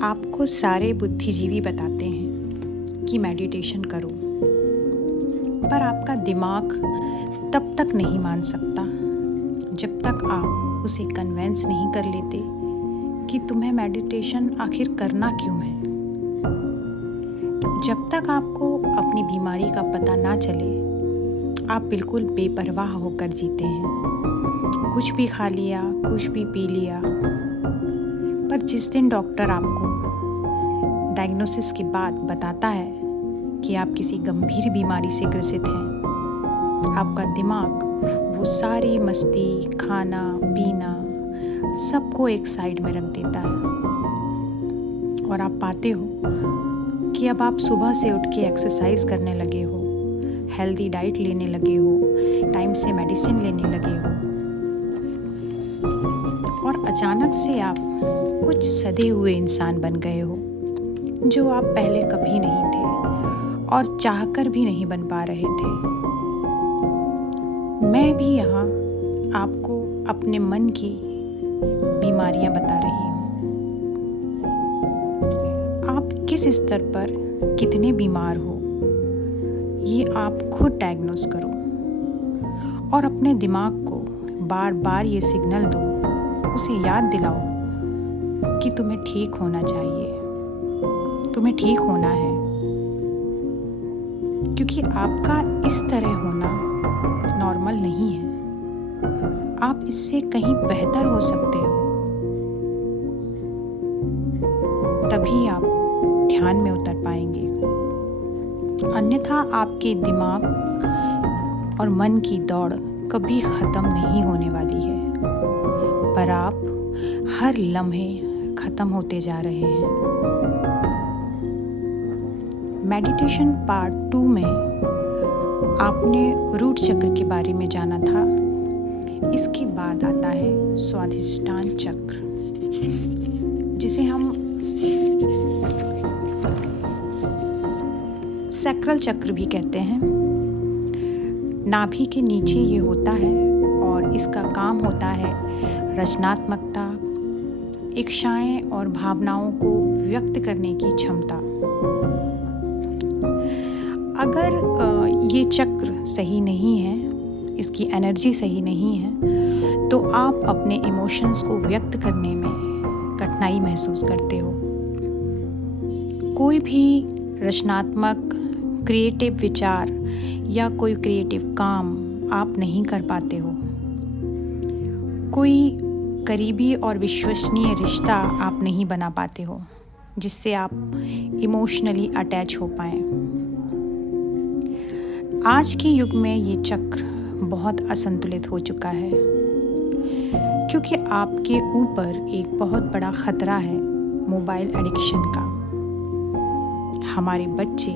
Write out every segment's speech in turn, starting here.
आपको सारे बुद्धिजीवी बताते हैं कि मेडिटेशन करो, पर आपका दिमाग तब तक नहीं मान सकता जब तक आप उसे कन्विंस नहीं कर लेते कि तुम्हें मेडिटेशन आखिर करना क्यों है। जब तक आपको अपनी बीमारी का पता ना चले, आप बिल्कुल बेपरवाह होकर जीते हैं। कुछ भी खा लिया, कुछ भी पी लिया, पर जिस दिन डॉक्टर आपको डायग्नोसिस के बाद बताता है कि आप किसी गंभीर बीमारी से ग्रसित हैं, आपका दिमाग वो सारी मस्ती, खाना पीना सबको एक साइड में रख देता है और आप पाते हो कि अब आप सुबह से उठ के एक्सरसाइज करने लगे हो, हेल्दी डाइट लेने लगे हो, टाइम से मेडिसिन लेने लगे हो और अचानक से आप कुछ सधे हुए इंसान बन गए हो जो आप पहले कभी नहीं थे और चाहकर भी नहीं बन पा रहे थे। मैं भी यहाँ आपको अपने मन की बीमारियां बता रही हूँ। आप किस स्तर पर कितने बीमार हो, ये आप खुद डायग्नोस करो और अपने दिमाग को बार बार ये सिग्नल दो, उसे याद दिलाओ कि तुम्हें ठीक होना चाहिए, तुम्हें ठीक होना है, क्योंकि आपका इस तरह होना नॉर्मल नहीं है। आप इससे कहीं बेहतर हो सकते हो। तभी आप ध्यान में उतर पाएंगे, अन्यथा आपके दिमाग और मन की दौड़ कभी खत्म नहीं होने वाली है, पर आप हर लम्हे खत्म होते जा रहे हैं। मेडिटेशन पार्ट 2 में आपने रूट चक्र के बारे में जाना था। इसके बाद आता है स्वाधिष्ठान चक्र, जिसे हम सैक्रल चक्र भी कहते हैं। नाभि के नीचे ये होता है और इसका काम होता है रचनात्मकता, इच्छाएं और भावनाओं को व्यक्त करने की क्षमता। अगर ये चक्र सही नहीं है, इसकी एनर्जी सही नहीं है, तो आप अपने इमोशंस को व्यक्त करने में कठिनाई महसूस करते हो। कोई भी रचनात्मक क्रिएटिव विचार या कोई क्रिएटिव काम आप नहीं कर पाते हो। कोई करीबी और विश्वसनीय रिश्ता आप नहीं बना पाते हो जिससे आप इमोशनली अटैच हो पाएं। आज के युग में ये चक्र बहुत असंतुलित हो चुका है, क्योंकि आपके ऊपर एक बहुत बड़ा खतरा है मोबाइल एडिक्शन का। हमारे बच्चे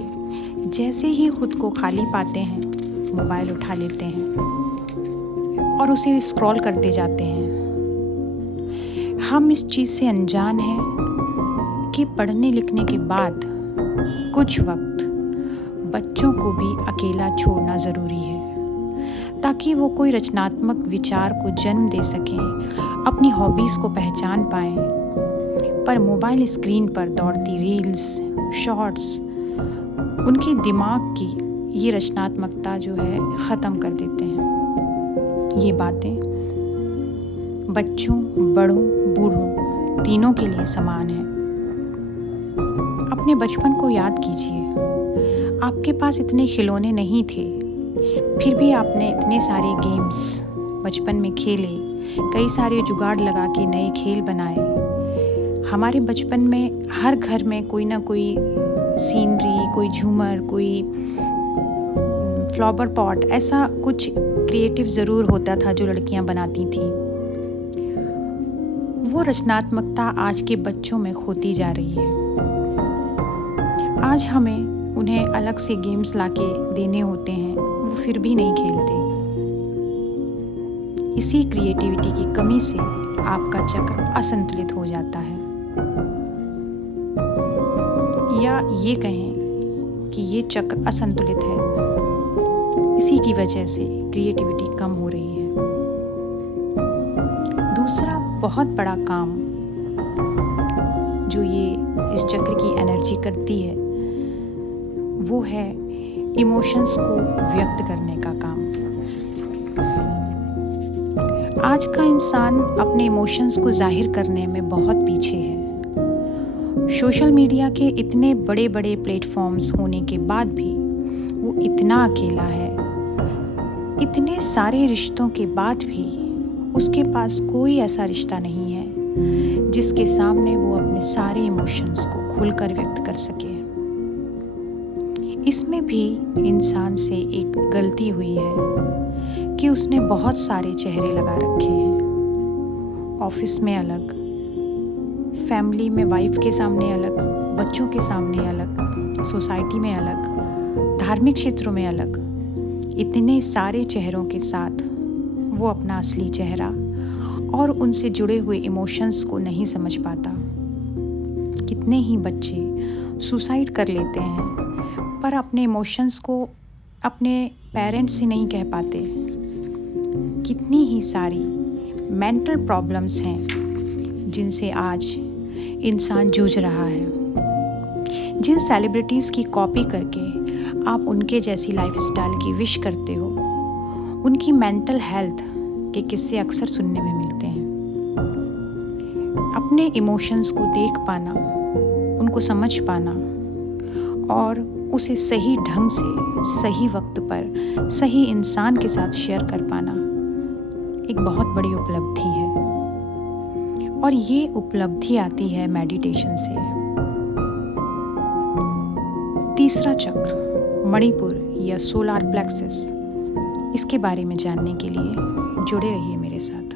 जैसे ही खुद को खाली पाते हैं, मोबाइल उठा लेते हैं और उसे स्क्रॉल करते जाते हैं। हम इस चीज़ से अनजान हैं कि पढ़ने लिखने के बाद कुछ वक्त बच्चों को भी अकेला छोड़ना ज़रूरी है, ताकि वो कोई रचनात्मक विचार को जन्म दे सकें, अपनी हॉबीज़ को पहचान पाएं। पर मोबाइल स्क्रीन पर दौड़ती रील्स, शॉर्ट्स उनके दिमाग की ये रचनात्मकता जो है ख़त्म कर देते हैं। ये बातें बच्चों, बड़ों, बूढ़ों तीनों के लिए समान है। अपने बचपन को याद कीजिए। आपके पास इतने खिलौने नहीं थे, फिर भी आपने इतने सारे गेम्स बचपन में खेले, कई सारे जुगाड़ लगा के नए खेल बनाए। हमारे बचपन में हर घर में कोई ना कोई सीनरी, कोई झूमर, कोई फ्लावर पॉट, ऐसा कुछ क्रिएटिव ज़रूर होता था जो लड़कियां बनाती थीं। वो रचनात्मकता आज के बच्चों में खोती जा रही है। आज हमें उन्हें अलग से गेम्स लाके देने होते हैं, वो फिर भी नहीं खेलते। इसी क्रिएटिविटी की कमी से आपका चक्र असंतुलित हो जाता है, या ये कहें कि ये चक्र असंतुलित है, इसी की वजह से क्रिएटिविटी कम हो रही है। दूसरा बहुत बड़ा काम जो ये इस चक्र की एनर्जी करती है वो है इमोशंस को व्यक्त करने का काम। आज का इंसान अपने इमोशंस को जाहिर करने में बहुत पीछे है। सोशल मीडिया के इतने बड़े बड़े प्लेटफॉर्म्स होने के बाद भी वो इतना अकेला है। इतने सारे रिश्तों के बाद भी उसके पास कोई ऐसा रिश्ता नहीं है जिसके सामने वो अपने सारे इमोशंस को खुलकर व्यक्त कर सके। इसमें भी इंसान से एक गलती हुई है कि उसने बहुत सारे चेहरे लगा रखे हैं। ऑफिस में अलग, फैमिली में वाइफ के सामने अलग, बच्चों के सामने अलग, सोसाइटी में अलग, धार्मिक क्षेत्रों में अलग। इतने सारे चेहरों के साथ वो अपना असली चेहरा और उनसे जुड़े हुए इमोशंस को नहीं समझ पाता। कितने ही बच्चे सुसाइड कर लेते हैं पर अपने इमोशंस को अपने पेरेंट्स से नहीं कह पाते। कितनी ही सारी मेंटल प्रॉब्लम्स हैं जिनसे आज इंसान जूझ रहा है। जिन सेलिब्रिटीज़ की कॉपी करके आप उनके जैसी लाइफस्टाइल की विश करते हो, उनकी मेंटल हेल्थ के किस्से अक्सर सुनने में मिलते हैं। अपने इमोशंस को देख पाना, उनको समझ पाना और उसे सही ढंग से सही वक्त पर सही इंसान के साथ शेयर कर पाना एक बहुत बड़ी उपलब्धि है। और ये उपलब्धि आती है मेडिटेशन से। तीसरा चक्र मणिपुर या सोलार प्लेक्सस, इसके बारे में जानने के लिए जुड़े रहिए मेरे साथ।